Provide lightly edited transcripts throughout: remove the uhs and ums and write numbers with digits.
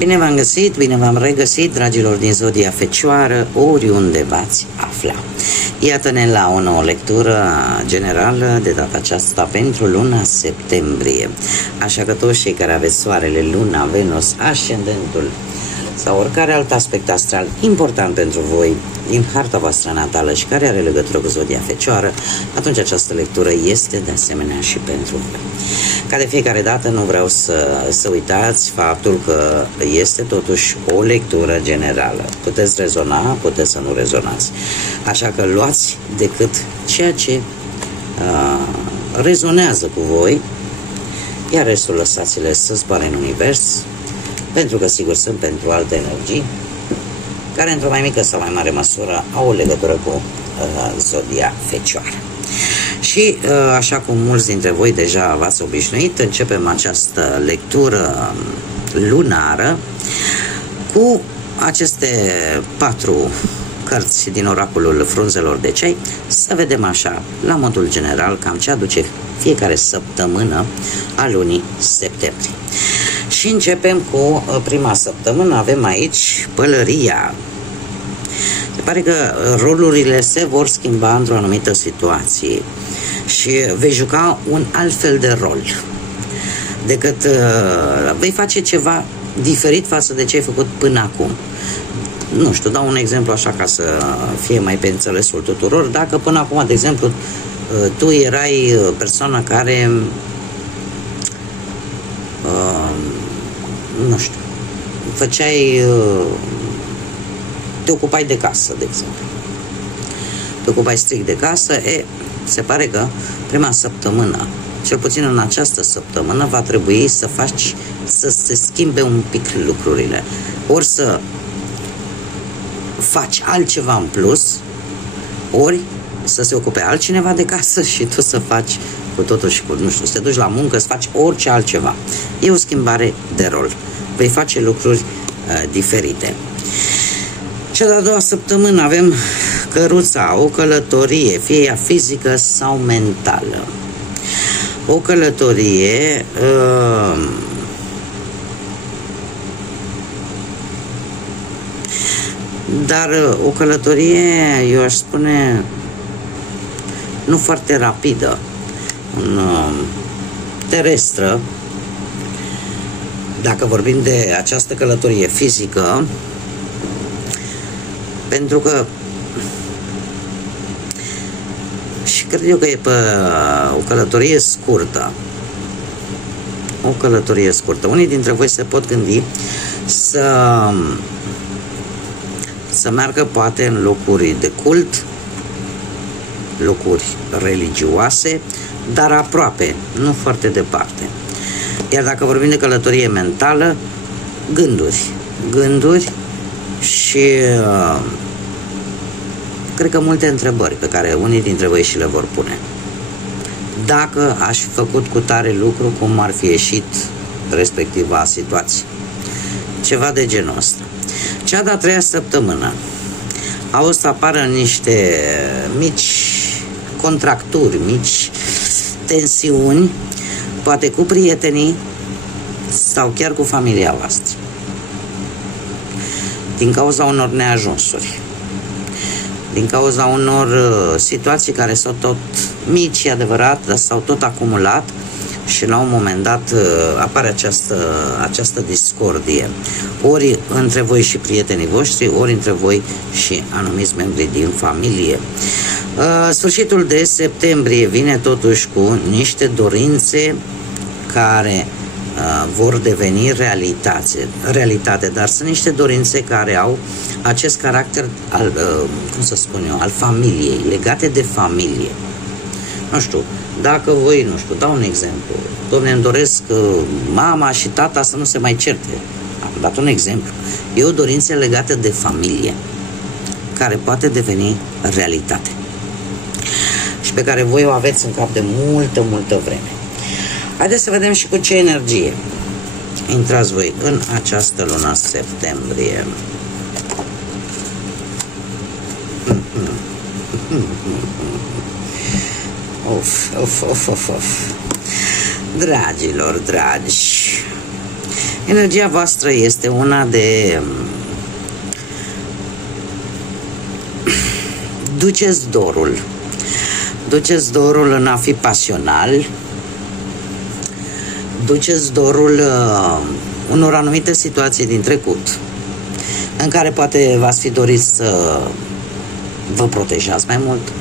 Bine v-am găsit, bine v-am regăsit, dragilor din Zodia Fecioară, oriunde v-ați afla. Iată-ne la o nouă lectură generală, de data aceasta pentru luna septembrie. Așa că toți cei care aveți soarele, luna, Venus, ascendentul sau oricare alt aspect astral important pentru voi din harta voastră natală și care are legătură cu Zodia Fecioară, atunci această lectură este de asemenea și pentru voi. Ca de fiecare dată nu vreau să uitați faptul că este totuși o lectură generală. Puteți rezona, puteți să nu rezonați. Așa că luați decât ceea ce rezonează cu voi, iar restul lăsați-le să zboare în univers, pentru că sigur sunt pentru alte energii care într-o mai mică sau mai mare măsură au o legătură cu Zodia Fecioară. Și așa cum mulți dintre voi deja v-ați obișnuit, începem această lectură lunară cu aceste 4 cărți din oracolul frunzelor de ceai, să vedem așa, la modul general, cam ce aduce fiecare săptămână a lunii septembrie. Și începem cu prima săptămână, avem aici pălăria. Se pare că rolurile se vor schimba într-o anumită situație și vei juca un alt fel de rol, decât vei face ceva diferit față de ce ai făcut până acum. Nu știu, dau un exemplu așa ca să fie mai pe înțelesul tuturor. Dacă până acum, de exemplu, tu erai persoana care nu știu, te ocupai de casă, de exemplu. Te ocupai strict de casă, se pare că prima săptămână, cel puțin în această săptămână, va trebui să faci, să se schimbe un pic lucrurile. Ori să faci altceva în plus, ori să se ocupe altcineva de casă și tu să faci cu totul și cu, nu știu, să te duci la muncă, să faci orice altceva. E o schimbare de rol. Vei face lucruri diferite. Cea de-a doua săptămână avem căruța, o călătorie, fie ea fizică sau mentală. O călătorie dar o călătorie, eu aș spune, nu foarte rapidă, terestră. Dacă vorbim de această călătorie fizică, pentru că și cred eu că e pe o călătorie scurtă. O călătorie scurtă. Unii dintre voi se pot gândi să meargă poate în locuri de cult, locuri religioase, dar aproape, nu foarte departe. Iar dacă vorbim de călătorie mentală, gânduri și cred că multe întrebări pe care unii dintre voi și le vor pune. Dacă aș fi făcut cu tare lucru, cum ar fi ieșit respectiva situație? Ceva de genul ăsta. Cea de-a treia săptămână au să apară niște mici contracturi, mici tensiuni, poate cu prietenii sau chiar cu familia voastră, din cauza unor neajunsuri, din cauza unor situații care s-au tot mici, adevărat, dar s-au tot acumulat și la un moment dat apare această discordie, ori între voi și prietenii voștri, ori între voi și anumiți membri din familie. Sfârșitul de septembrie vine totuși cu niște dorințe care vor deveni realitate, dar sunt niște dorințe care au acest caracter al, al familiei, legate de familie. Nu știu, dacă voi, nu știu, dau un exemplu, Doamne, îmi doresc mama și tata să nu se mai certe. Am dat un exemplu. E o dorință legată de familie, care poate deveni realitate și pe care voi o aveți în cap de multă vreme. Haideți să vedem și cu ce energie intrați voi în această lună septembrie. Dragilor dragi, Energia voastră este una de duceți dorul în a fi pasional, duceți dorul unor anumite situații din trecut în care poate v-ați fi dorit să vă protejați mai mult.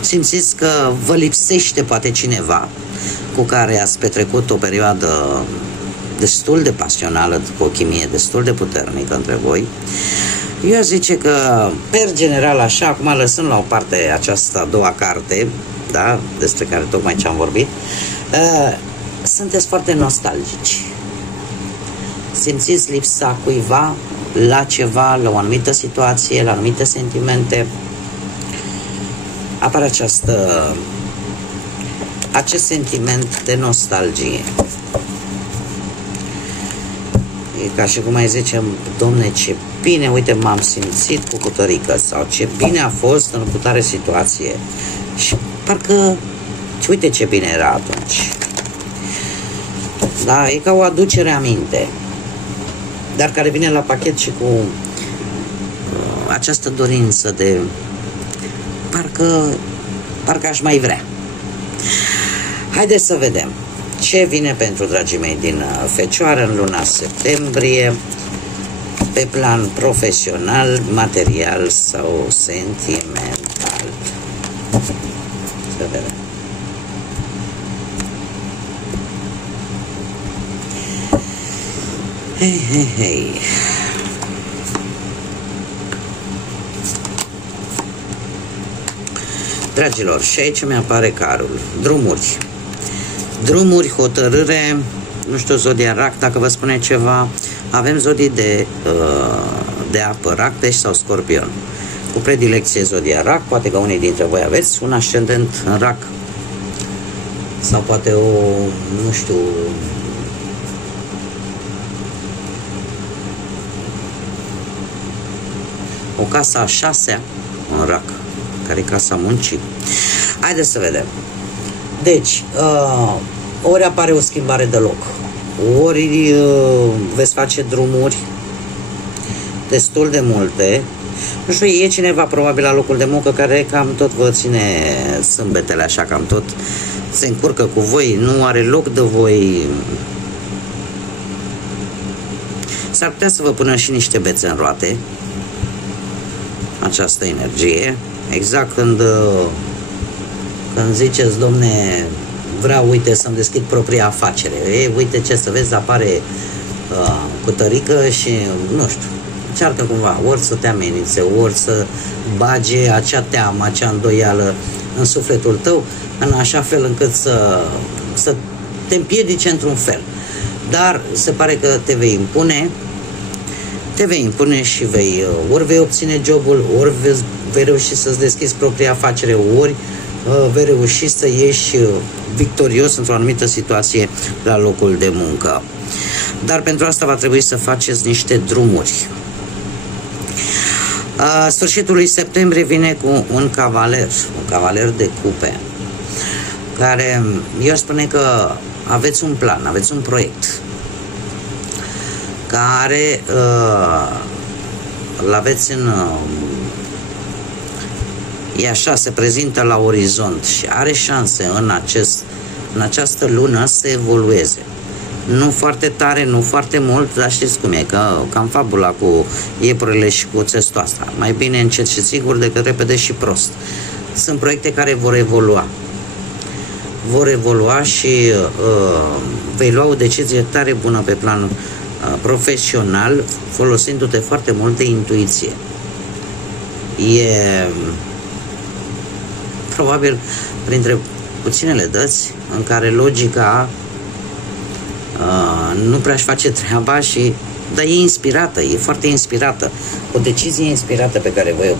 Simțiți că vă lipsește poate cineva cu care ați petrecut o perioadă destul de pasională, cu o chimie destul de puternică între voi. Eu aș zice că, per general, așa, acum lăsând la o parte această a doua carte, da, despre care tocmai ce am vorbit, sunteți foarte nostalgici. Simțiți lipsa cuiva la ceva, la o anumită situație, la anumite sentimente. Apare acest sentiment de nostalgie. E ca și cum ai zice, domne, ce bine, uite, m-am simțit cu cutărică, sau ce bine a fost în cutare situație. Și parcă, uite ce bine era atunci. Da, e ca o aducere aminte, dar care vine la pachet și cu această dorință de parcă aș mai vrea. Haideți să vedem ce vine pentru dragii mei din Fecioară în luna septembrie, pe plan profesional, material sau sentimental. Să vedem. Hei. Dragilor, și aici mi-apare carul. Drumuri, hotărâre, nu știu, zodia Rac, dacă vă spune ceva. Avem zodii de apă, Rac, Pești sau Scorpion. Cu predilecție zodia Rac, poate că unii dintre voi aveți un ascendent în Rac. Sau poate nu știu, o casă a 6-a în Rac, care e casa muncii. Haideți să vedem. Deci, ori apare o schimbare de loc, ori veți face drumuri destul de multe. Nu știu, e cineva probabil la locul de muncă care cam tot vă ține sâmbetele, așa, cam tot se încurcă cu voi, nu are loc de voi. S-ar putea să vă pună și niște bețe în roate această energie, exact când ziceți, domne, vreau, uite, să-mi deschid propria afacere. Uite ce să vezi, apare cutărică și, nu știu, încearcă cumva ori să te amenințe, ori să bage acea teamă, acea îndoială în sufletul tău, în așa fel încât să te împiedice într-un fel. Dar se pare că te vei impune și ori vei obține jobul, ori vei reuși să-ți deschizi propria afacere, ori vei reuși să ieși victorios într-o anumită situație la locul de muncă. Dar pentru asta va trebui să faceți niște drumuri. Sfârșitul lui septembrie vine cu un cavaler de cupe, care eu spune că aveți un plan, aveți un proiect care îl aveți e așa, se prezintă la orizont și are șanse în această lună să evolueze. Nu foarte tare, nu foarte mult, dar știți cum e, că cam fabula cu iepurile și cu țestoasa. Mai bine încet și sigur decât repede și prost. Sunt proiecte care vor evolua și vei lua o decizie tare bună pe plan profesional, folosindu-te foarte mult de intuiție. E probabil printre puținele dăți în care logica nu prea-și face treaba, dar e inspirată, e foarte inspirată. O decizie inspirată pe care voi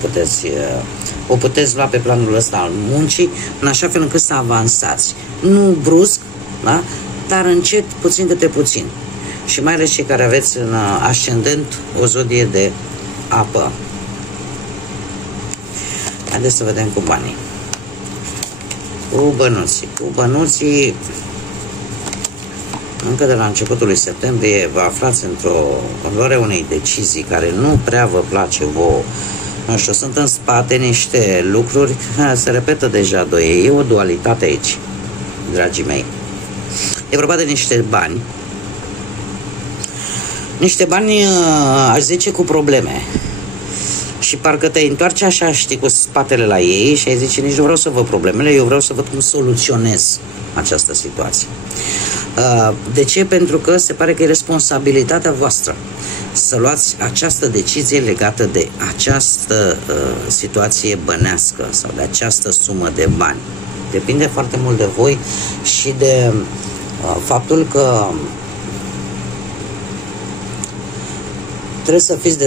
o puteți lua pe planul ăsta al muncii, în așa fel încât să avansați. Nu brusc, da? Dar încet, puțin câte puțin. Și mai ales cei care aveți în ascendent o zodie de apă. Haideți să vedem cu banii. Cu bănuții. încă de la începutul lui septembrie vă aflați într-o luare unei decizii care nu prea vă place vouă. Nu știu, sunt în spate niște lucruri, se repetă deja e o dualitate aici, dragii mei. E vorba de niște bani, aș zice, cu probleme. Și parcă te întoarce așa, știi, cu spatele la ei și ai zice, nici nu vreau să văd problemele, eu vreau să văd cum soluționez această situație. De ce? Pentru că se pare că e responsabilitatea voastră să luați această decizie legată de această situație bănească sau de această sumă de bani. Depinde foarte mult de voi și de faptul că trebuie să fiți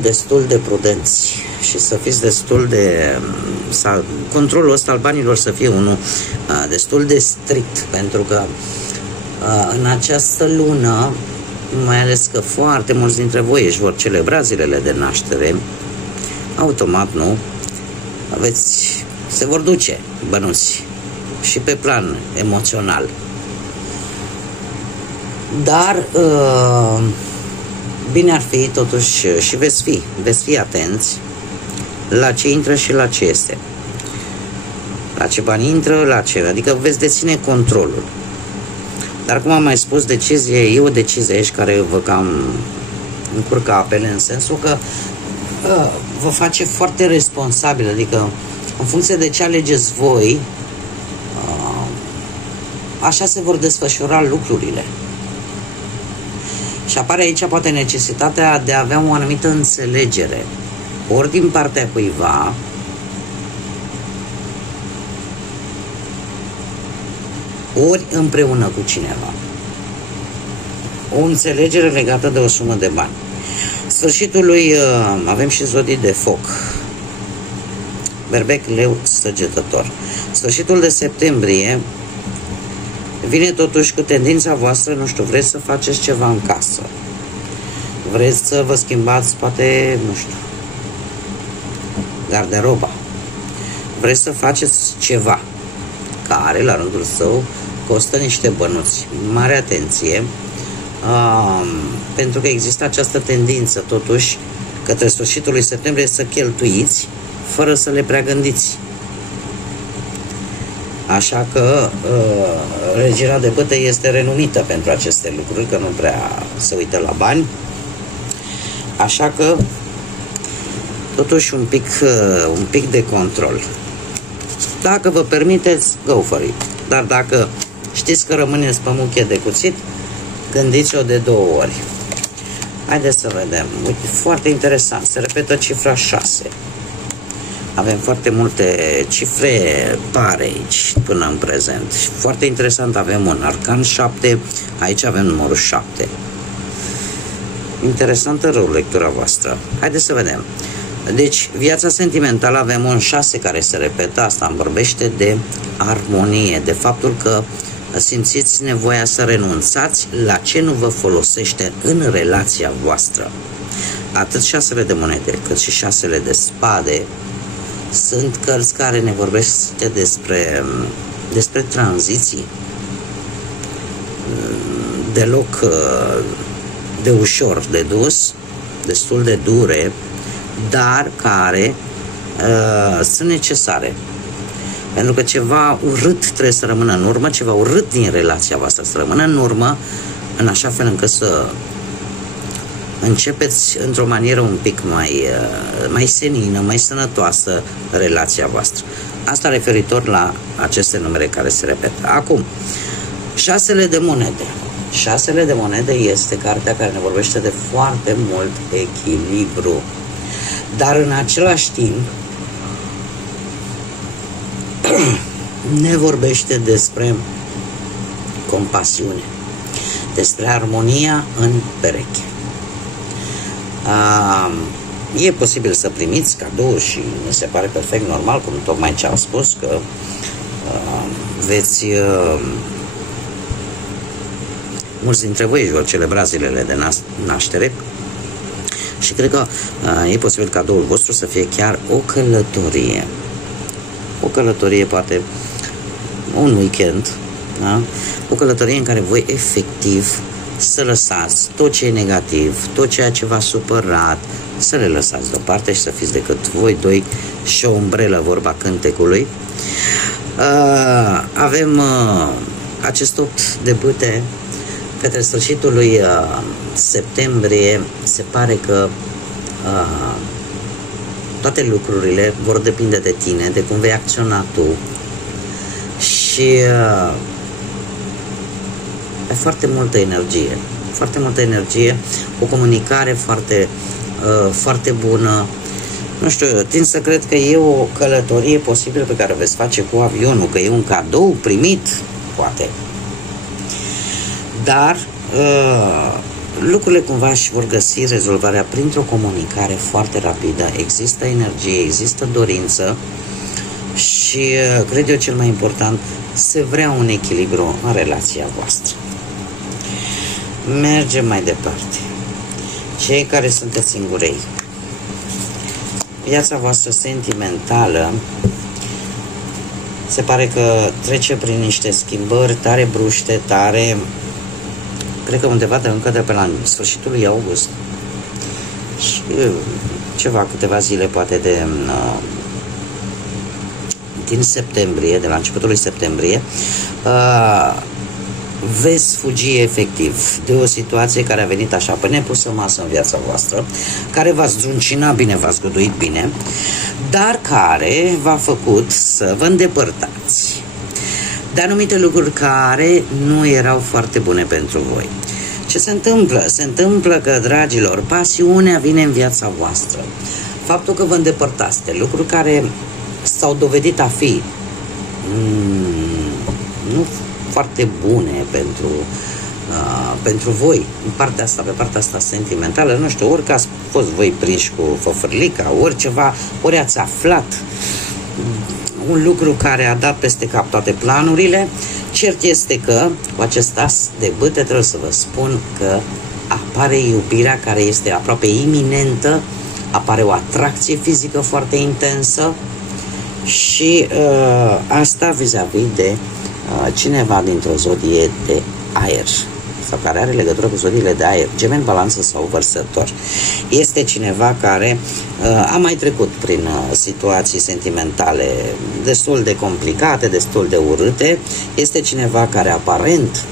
destul de prudenți și să fiți destul de... controlul ăsta al banilor să fie unul destul de strict, pentru că în această lună, mai ales că foarte mulți dintre voi își vor celebra zilele de naștere, automat, nu? Se vor duce bănuți și pe plan emoțional. Dar bine ar fi totuși și veți fi atenți la ce intră și la ce este. La ce bani intră, la ce... Adică veți deține controlul. Dar cum am mai spus, e o decizie aici care vă cam încurcă apele, în sensul că vă face foarte responsabil, adică în funcție de ce alegeți voi, așa se vor desfășura lucrurile. Și apare aici poate necesitatea de a avea o anumită înțelegere, ori din partea cuiva, ori împreună cu cineva. O înțelegere legată de o sumă de bani. Sfârșitul lui avem și zodii de foc. Berbec, leu, săgetător. Sfârșitul de septembrie vine totuși cu tendința voastră, nu știu, vreți să faceți ceva în casă. Vreți să vă schimbați, poate, nu știu, garderoba. Vreți să faceți ceva care, la rândul său, costă niște bănuți. Mare atenție, pentru că există această tendință, totuși, către sfârșitul lui septembrie să cheltuiți fără să le prea gândiți. Așa că regina de bâte este renumită pentru aceste lucruri, că nu prea se uită la bani. Așa că, totuși, un pic de control. Dacă vă permiteți, go for it. Dar dacă știți că rămâneți pe muche de cuțit, gândiți-o de 2 ori. Haideți să vedem. Uite, foarte interesant. Se repetă cifra 6. Avem foarte multe cifre pare aici până în prezent. Și foarte interesant, avem un arcan 7. Aici avem numărul 7. Interesantă rău lectura voastră. Haideți să vedem. Deci, viața sentimentală, avem un 6 care se repetă, asta îmi vorbește de armonie, de faptul că simțiți nevoia să renunțați la ce nu vă folosește în relația voastră. Atât 6 de monede, cât și 6 de spade sunt cărți care ne vorbesc despre tranziții, deloc de ușor de dus, destul de dure, dar care sunt necesare. Pentru că ceva urât trebuie să rămână în urmă, ceva urât din relația voastră să rămână în urmă, în așa fel încât să începeți într-o manieră un pic mai senină, mai sănătoasă relația voastră. Asta referitor la aceste numere care se repetă. Acum, 6 de monede. 6 de monede este cartea care ne vorbește de foarte mult echilibru. Dar în același timp ne vorbește despre compasiune, despre armonia în pereche. E posibil să primiți cadou și mi se pare perfect normal, cum tocmai ce am spus, că veți... mulți dintre voi își vor celebra zilele de naștere și cred că e posibil cadoul vostru să fie chiar o călătorie. O călătorie, poate un weekend Da? O călătorie în care voi efectiv să lăsați tot ce e negativ, tot ceea ce v-a supărat, să le lăsați deoparte și să fiți decât voi doi și o umbrelă, vorba cântecului. Avem acest 8 de bâte către sfârșitul lui septembrie. Se pare că toate lucrurile vor depinde de tine, de cum vei acționa tu și ai foarte multă energie, o comunicare foarte bună. Nu știu, tind să cred că e o călătorie posibilă pe care o veți face cu avionul, că e un cadou primit, poate. Dar lucrurile cumva își vor găsi rezolvarea printr-o comunicare foarte rapidă. Există energie, există dorință și, cred eu, cel mai important, se vrea un echilibru în relația voastră. Mergem mai departe. Cei care sunteți singurei, viața voastră sentimentală se pare că trece prin niște schimbări tare bruște, cred că undeva încă de pe la sfârșitul lui august și câteva zile poate din septembrie, de la începutul lui septembrie, veți fugi efectiv de o situație care a venit așa pe nepusă masă în viața voastră, care v-a zdruncina bine, v-a zguduit bine, dar care v-a făcut să vă îndepărtați de anumite lucruri care nu erau foarte bune pentru voi. Ce se întâmplă? Se întâmplă că, dragilor, pasiunea vine în viața voastră. Faptul că vă îndepărtați de lucruri care s-au dovedit a fi nu foarte bune pentru voi, pe partea asta sentimentală, nu știu, ori că ați fost voi prinși cu făfărlica, ori ceva, ori ați aflat un lucru care a dat peste cap toate planurile. Cert este că cu acest as de bâte trebuie să vă spun că apare iubirea care este aproape iminentă, apare o atracție fizică foarte intensă și asta vis-a-vis de cineva dintr-o zodie de aer sau care are legătură cu zodiile de aer, Gemeni, Balanță sau Vărsător. Este cineva care a mai trecut prin situații sentimentale destul de complicate, destul de urâte. Este cineva care aparent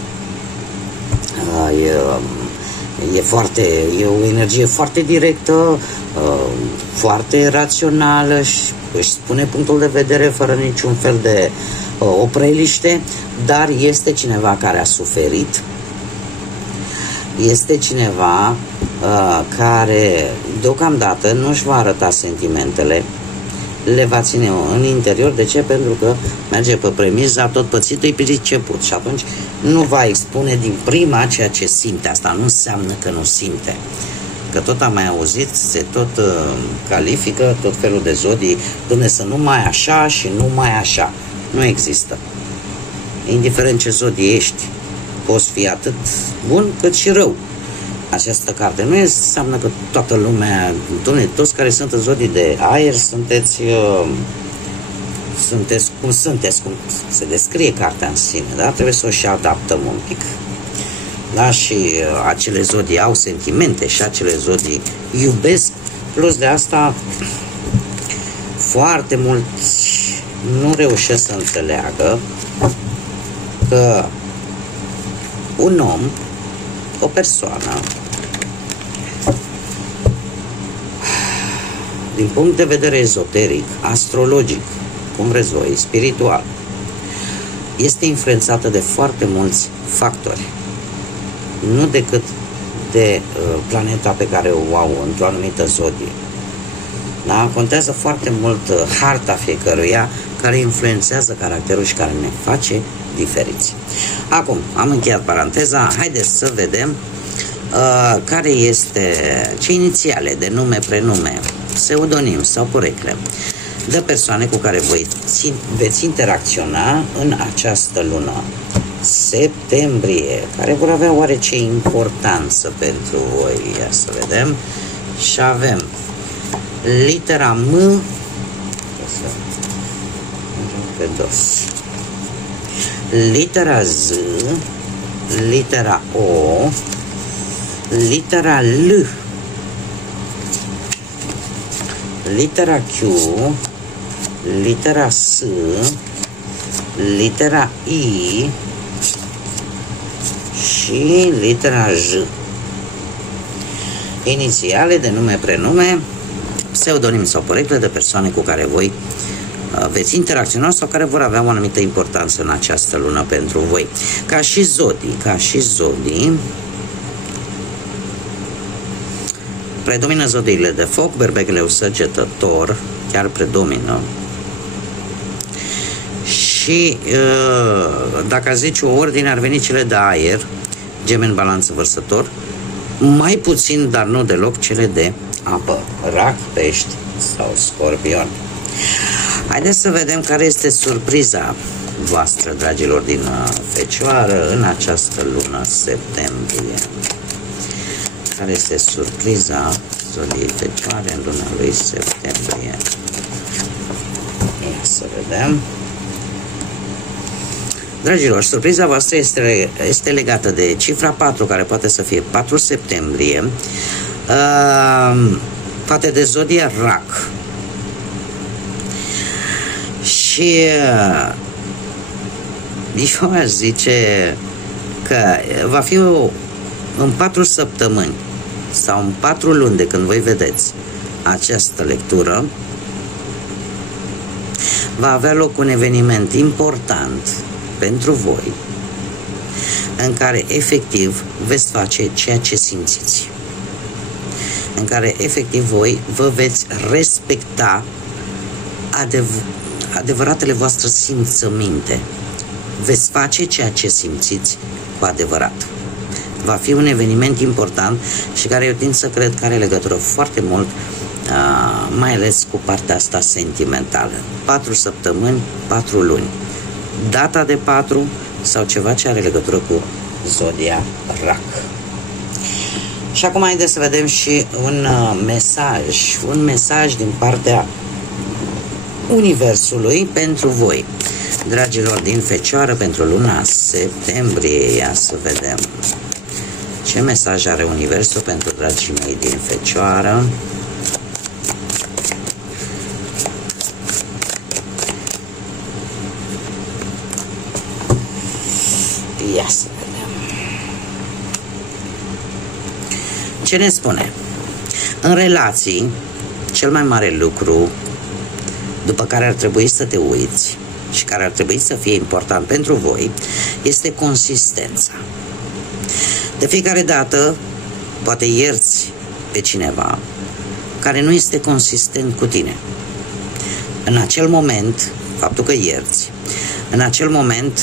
e o energie foarte directă, foarte rațională și își spune punctul de vedere fără niciun fel de opreliște, dar este cineva care a suferit, este cineva care deocamdată nu își va arăta sentimentele, le va ține în interior. De ce? Pentru că merge pe premiza tot pățitul-i priceput și atunci nu va expune din prima ceea ce simte. Asta nu înseamnă că nu simte, că tot am mai auzit, se tot califică tot felul de zodii, Dumnezeu, să nu mai așa și nu mai așa. Nu există. Indiferent ce zodie ești, poți fi atât bun cât și rău. Această carte nu înseamnă că toată lumea, toți care sunt în zodii de aer, sunteți cum sunteți, cum se descrie cartea în sine, da? Trebuie să o și adaptăm un pic. Da? Și acele zodii au sentimente și acele zodii iubesc. Plus de asta, foarte mulți nu reușesc să înțeleagă că un om, o persoană, din punct de vedere ezoteric, astrologic, cum vreți voi, spiritual, este influențată de foarte mulți factori, nu decât de planeta pe care o au într-o anumită zodie. Da? Contează foarte mult harta fiecăruia, care influențează caracterul și care ne face diferiți. Acum, am încheiat paranteza, haideți să vedem care este, ce inițiale de nume, prenume, pseudonim sau porecle de persoane cu care voi veți interacționa în această lună septembrie, care vor avea oarece importanță pentru voi. Ia să vedem. Și avem litera M pe dos. litera Z, litera O, litera L, litera Q, litera S, litera I și litera J. Inițiale de nume, prenume, pseudonim sau poreclă de persoane cu care voi veți interacționa sau care vor avea o anumită importanță în această lună pentru voi. Ca și zodii, predomină zodiile de foc, Berbecleu Săgetător, chiar predomină. Și dacă zici o ordine, ar veni cele de aer, Gemeni, Balanță, Vărsător, mai puțin, dar nu deloc, cele de apă, Rac, Pești sau Scorpion. Haideți să vedem care este surpriza voastră, dragilor din Fecioară, în această lună septembrie. Care este surpriza zodiei Fecioare în luna lui septembrie? Ia să vedem. Dragilor, surpriza voastră este legată de cifra 4, care poate să fie 4 septembrie, fate de zodia Rac. Și eu aș zice că va fi în 4 săptămâni sau în 4 luni de când voi vedeți această lectură, va avea loc un eveniment important pentru voi, în care efectiv veți face ceea ce simțiți, în care efectiv voi vă veți respecta adevăratele voastre simțăminte, veți face ceea ce simțiți cu adevărat. Va fi un eveniment important și care eu tind să cred că are legătură foarte mult, mai ales cu partea asta sentimentală. 4 săptămâni, 4 luni. Data de 4 sau ceva ce are legătură cu zodia Rac. Și acum haideți să vedem și un mesaj din partea Universului pentru voi, dragilor din Fecioară, pentru luna septembrie. Ia să vedem ce mesaj are Universul pentru dragii mei din Fecioară. Ia să vedem ce ne spune. În relații, cel mai mare lucru după care ar trebui să te uiți și care ar trebui să fie important pentru voi este consistența. De fiecare dată poate ierți pe cineva care nu este consistent cu tine. În acel moment, faptul că ierți, în acel moment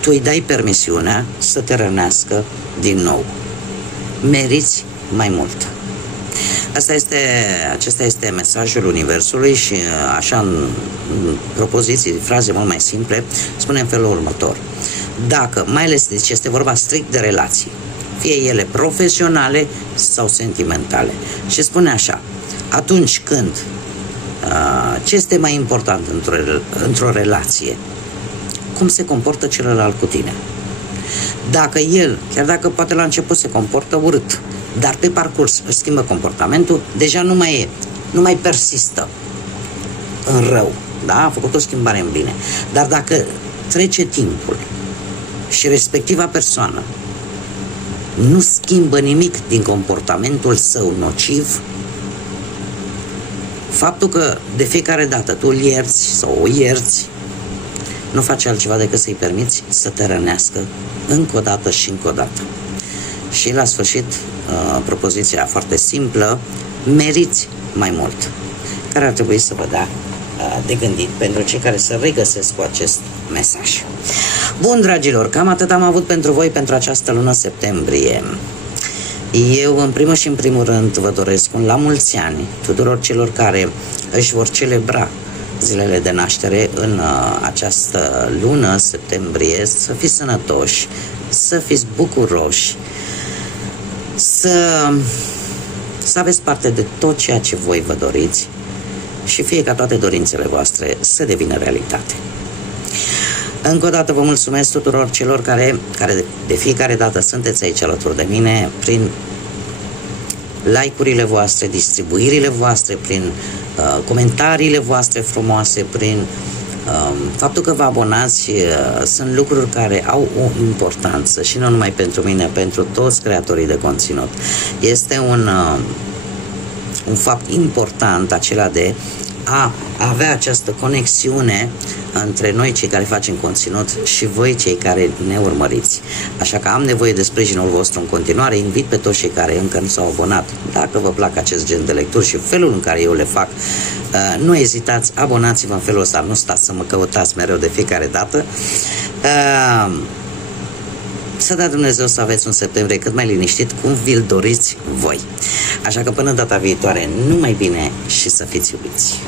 tu îi dai permisiunea să te din nou. Meriți mai mult. Acesta este mesajul Universului și așa în propoziții, fraze mult mai simple, spune în felul următor. Dacă, mai ales, deci este vorba strict de relații, fie ele profesionale sau sentimentale, și spune așa: atunci când ce este mai important într-o relație? Cum se comportă celălalt cu tine. Dacă el, chiar dacă poate la început se comportă urât, dar pe parcurs își schimbă comportamentul, deja nu mai persistă în rău, da? A făcut o schimbare în bine. Dar dacă trece timpul și respectiva persoană nu schimbă nimic din comportamentul său nociv, faptul că de fiecare dată tu îl ierți sau o ierți, nu face altceva decât să-i permiți să te rănească încă o dată și încă o dată. Și la sfârșit, propoziția foarte simplă: meriți mai mult, care ar trebui să vă dea de gândit pentru cei care se regăsesc cu acest mesaj. Bun, dragilor, cam atât am avut pentru voi pentru această lună septembrie. Eu, în primul și în primul rând, vă doresc un la mulți ani tuturor celor care își vor celebra zilele de naștere în această lună septembrie, să fiți sănătoși, să fiți bucuroși, să aveți parte de tot ceea ce voi vă doriți și fie ca toate dorințele voastre să devină realitate. Încă o dată vă mulțumesc tuturor celor care de fiecare dată sunteți aici alături de mine prin like-urile voastre, distribuirile voastre, prin comentariile voastre frumoase, prin faptul că vă abonați. Sunt lucruri care au o importanță și nu numai pentru mine, pentru toți creatorii de conținut. Este un fapt important acela de a avea această conexiune între noi cei care facem conținut și voi cei care ne urmăriți. Așa că am nevoie de sprijinul vostru în continuare. Invit pe toți cei care încă nu s-au abonat, dacă vă plac acest gen de lecturi și felul în care eu le fac, nu ezitați, abonați-vă în felul ăsta, nu stați să mă căutați mereu de fiecare dată. Să dea Dumnezeu să aveți un septembrie cât mai liniștit, cum vi-l doriți voi. Așa că până data viitoare, numai bine și să fiți iubiți!